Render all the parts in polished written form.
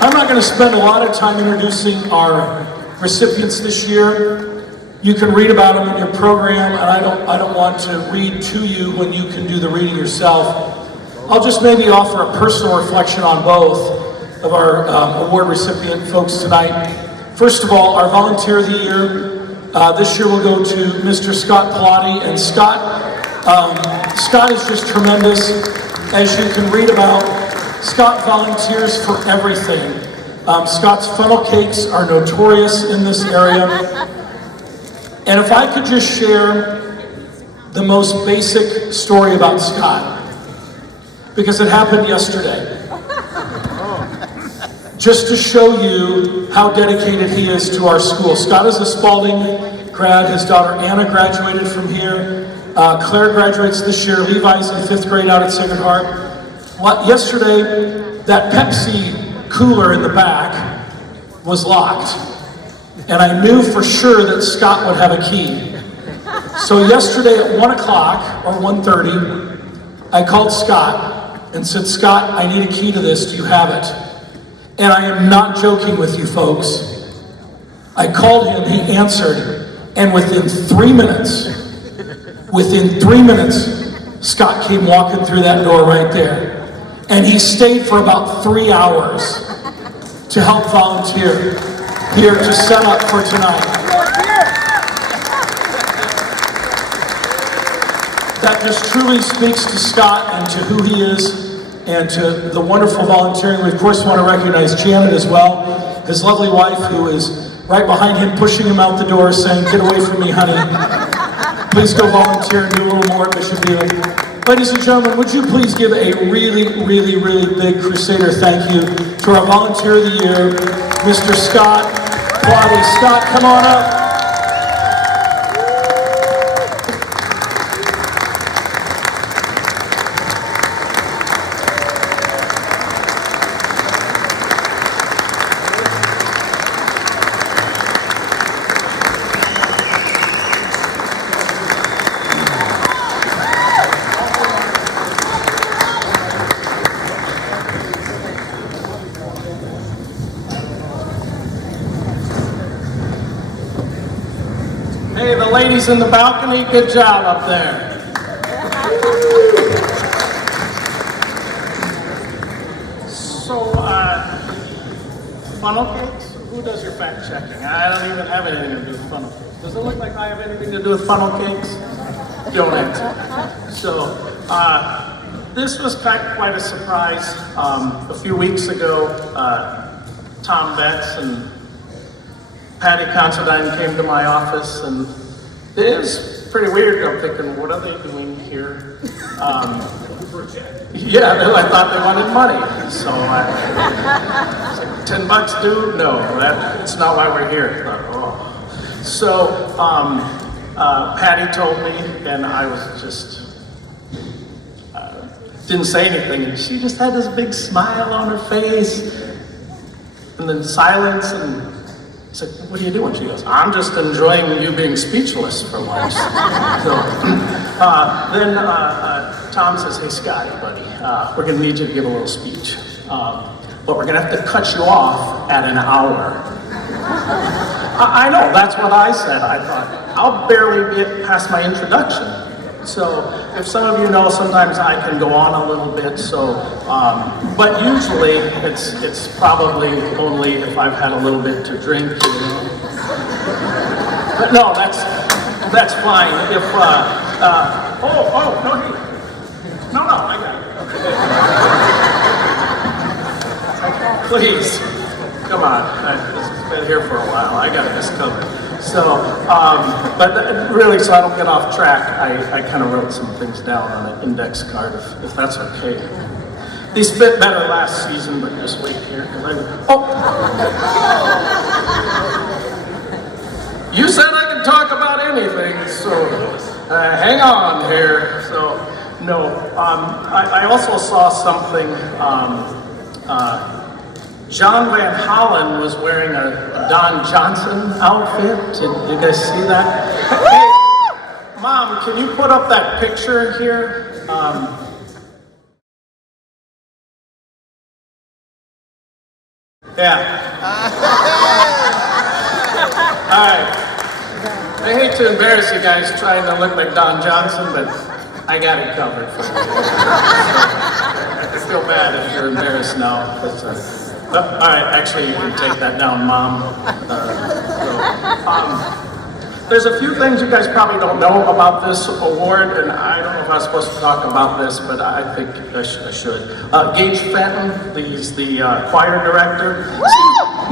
I'm not going to spend a lot of time introducing our recipients this year. You can read about them in your program, and I don't want to read to you when you can do the reading yourself. I'll just maybe offer a personal reflection on both of our award recipient folks tonight. First of all, our Volunteer of the Year. This year will go to Mr. Scott Plathe, and Scott is just tremendous. As you can read about, Scott volunteers for everything. Scott's funnel cakes are notorious in this area. And if I could just share the most basic story about Scott, because it happened yesterday, just to show you how dedicated he is to our school. Scott is a Spalding grad. His daughter Anna graduated from here. Claire graduates this year. Levi's in 5th grade out at Sacred Heart. Yesterday, that Pepsi cooler in the back was locked. And I knew for sure that Scott would have a key. So yesterday at 1 o'clock or 1:30, I called Scott and said, Scott, I need a key to this. Do you have it? And I am not joking with you folks. I called him, he answered, and within 3 minutes, Scott came walking through that door right there. And he stayed for about 3 hours to help volunteer here to set up for tonight. That just truly speaks to Scott and to who he is and to the wonderful volunteering. We of course want to recognize Janet as well, his lovely wife who is right behind him, pushing him out the door, saying, get away from me, honey. Please go volunteer and do a little more at Bishop Heelan. Ladies and gentlemen, would you please give a really, really, really big Crusader thank you to our Volunteer of the Year, Mr. Scott Plathe. Scott, come on up. Hey, the ladies in the balcony, good job up there. So, funnel cakes? Who does your fact checking? I don't even have anything to do with funnel cakes. Does it look like I have anything to do with funnel cakes? Don't answer. So, this was quite a surprise. A few weeks ago, Tom Betts and Patty Considine came to my office, and it was pretty weird. I'm thinking, what are they doing here? Yeah, I thought they wanted money. So I was like, $10 due? No, that's not why we're here. I thought, oh. So Patty told me, and I was just, didn't say anything. And she just had this big smile on her face, and then silence, and I said, what are you doing? She goes, I'm just enjoying you being speechless for once. So, then Tom says, hey, Scotty, buddy, we're going to need you to give a little speech. But we're going to have to cut you off at an hour. I know, that's what I said. I thought, I'll barely get past my introduction. So if some of you know, sometimes I can go on a little bit. So, but usually it's probably only if I've had a little bit to drink. You know? But no, that's fine. If no, I got it. Please, come on. This has been here for a while. I got this covered. So, but really, so I don't get off track, I kind of wrote some things down on an index card, if that's okay. These fit better last season, but just wait here. You said I could talk about anything, so hang on here. So, no, I also saw something. John Van Hollen was wearing a Don Johnson outfit. Did you guys see that? Hey, Mom, can you put up that picture here? Yeah. All right. I hate to embarrass you guys trying to look like Don Johnson, but I got it covered for you. I feel bad if you're embarrassed now. All right, actually, you can take that down, Mom. There's a few things you guys probably don't know about this award, and I don't know if I'm supposed to talk about this, but I think I should. Gage Fenton, he's the choir director.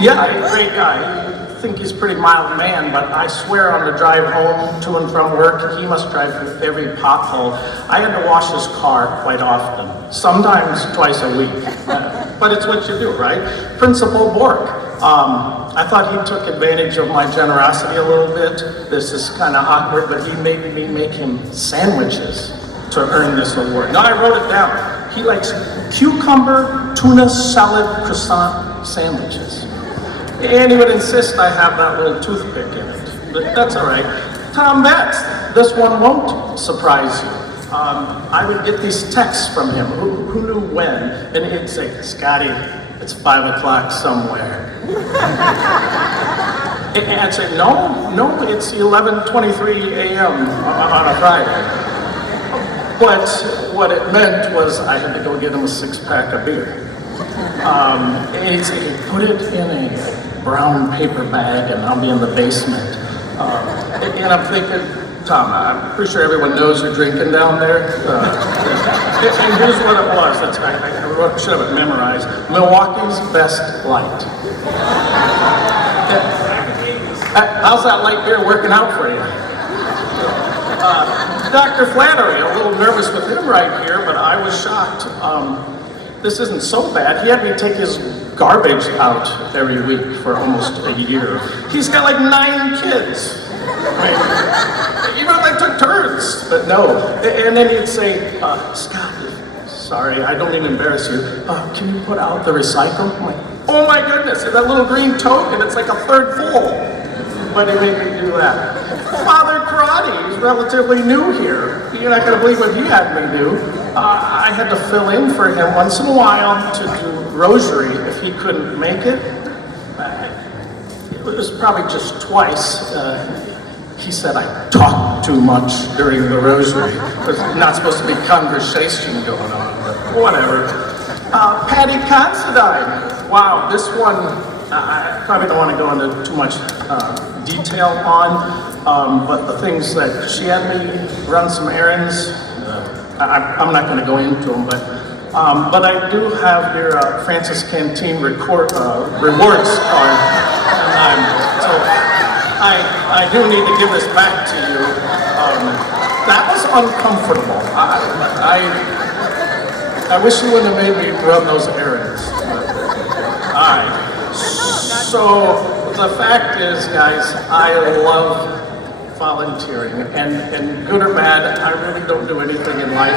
Yeah, great guy. I think he's a pretty mild man, but I swear on the drive home to and from work, he must drive through every pothole. I had to wash his car quite often, sometimes twice a week. But it's what you do, right? Principal Bork. I thought he took advantage of my generosity a little bit. This is kind of awkward, but he made me make him sandwiches to earn this award. No, I wrote it down. He likes cucumber, tuna salad, croissant sandwiches. And he would insist I have that little toothpick in it. But that's all right. Tom Betts, this one won't surprise you. I would get these texts from him, who knew when, and he'd say, Scotty, it's 5 o'clock somewhere. And I'd say, no, it's 11:23 a.m. on a Friday. But what it meant was I had to go get him a 6-pack of beer. And he'd say, put it in a brown paper bag and I'll be in the basement. And I'm thinking, Tom, I'm pretty sure everyone knows you're drinking down there. And here's what it was. I should have it memorized. Milwaukee's Best Light. How's that light beer working out for you? Dr. Flannery, a little nervous with him right here, but I was shocked. This isn't so bad. He had me take his garbage out every week for almost a year. He's got like 9 kids. Even if they took turns, but no. And then he'd say, Scott, sorry, I don't mean to embarrass you. Can you put out the recycle? I'm like, oh my goodness, that little green token, it's like a third full. But he made me do that. Father Karate, he's relatively new here. You're not gonna believe what he had me do. I had to fill in for him once in a while to do rosary if he couldn't make it. It was probably just twice. He said I talked too much during the rosary. There's not supposed to be conversation going on, but whatever. Patty Considine. Wow, this one, I probably don't want to go into too much detail on, but the things that she had me run some errands, I'm not going to go into them, but I do have your Francis Canteen rewards card, and so I do need to give this back to you. That was uncomfortable. I wish you wouldn't have made me run those errands. Alright, so the fact is, guys, I love volunteering, and good or bad, I really don't do anything in life.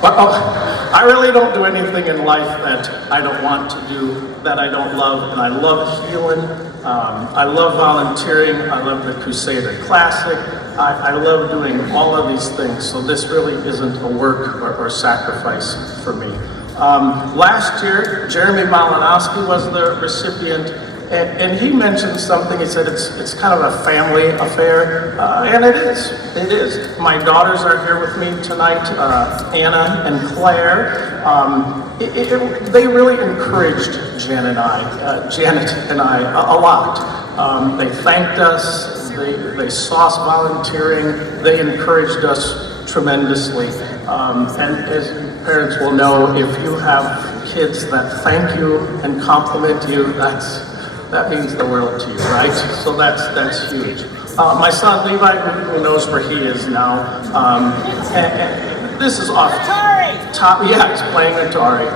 I really don't do anything in life that I don't want to do, that I don't love, and I love healing. I love volunteering. I love the Crusader Classic. I love doing all of these things, so this really isn't a work or sacrifice for me. Last year, Jeremy Malinowski was the recipient, and he mentioned something. He said it's kind of a family affair, and it is. It is. My daughters are here with me tonight, Anna and Claire. They really encouraged Janet and I a lot. They thanked us. They saw us volunteering. They encouraged us tremendously. And as parents will know, if you have kids that thank you and compliment you, that means the world to you, right? So that's huge. My son Levi, who knows where he is now, and this is off top. Yeah, he's playing Atari.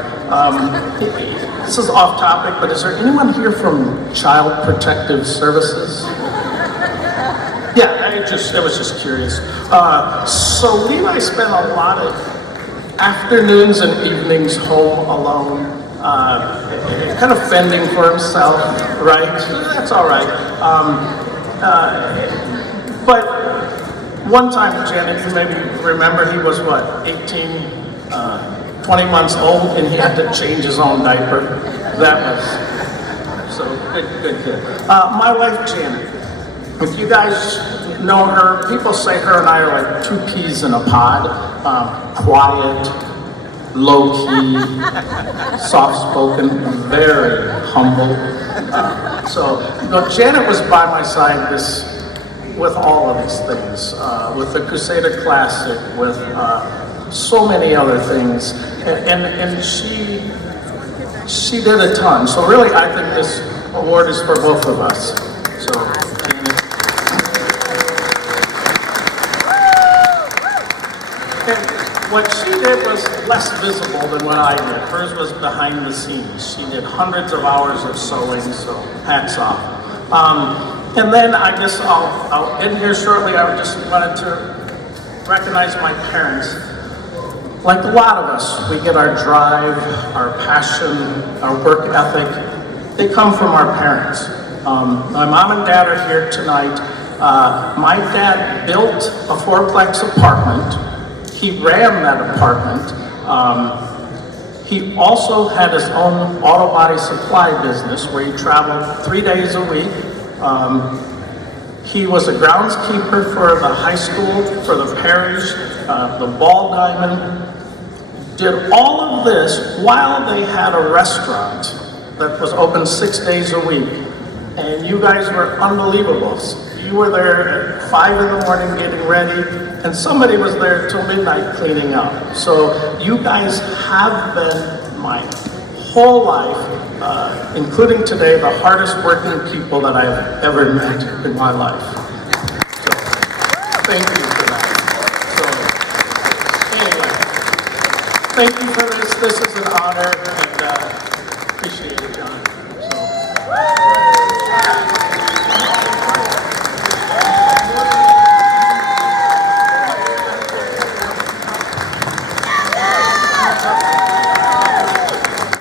This is off topic, but is there anyone here from Child Protective Services? Yeah, I was just curious. So Levi spent a lot of afternoons and evenings home alone, kind of fending for himself, right? That's all right. But one time, Janet, you maybe remember, he was what, 18, 20 months old, and he had to change his own diaper. That was, so good kid. My wife, Janet. If you guys know her, people say her and I are like two peas in a pod. Quiet, low-key, soft-spoken, very humble. Janet was by my side with all of these things, with the Crusader Classic, with so many other things, and she did a ton. So really, I think this award is for both of us. So, Janet. And what she did was less visible than what I did. Hers was behind the scenes. She did hundreds of hours of sewing, so hats off. And then I guess I'll end here shortly. I just wanted to recognize my parents. Like a lot of us, we get our drive, our passion, our work ethic. They come from our parents. My mom and dad are here tonight. My dad built a fourplex apartment. He ran that apartment. He also had his own auto body supply business where he traveled 3 days a week. He was a groundskeeper for the high school, for the parish, the Ball Diamond. Did all of this while they had a restaurant that was open 6 days a week. And you guys were unbelievable. You were there at 5 in the morning getting ready, and somebody was there till midnight cleaning up. So you guys have been my whole life, including today, the hardest working people that I have ever met in my life. So thank you for that. So anyway, thank you for this. This is an honor.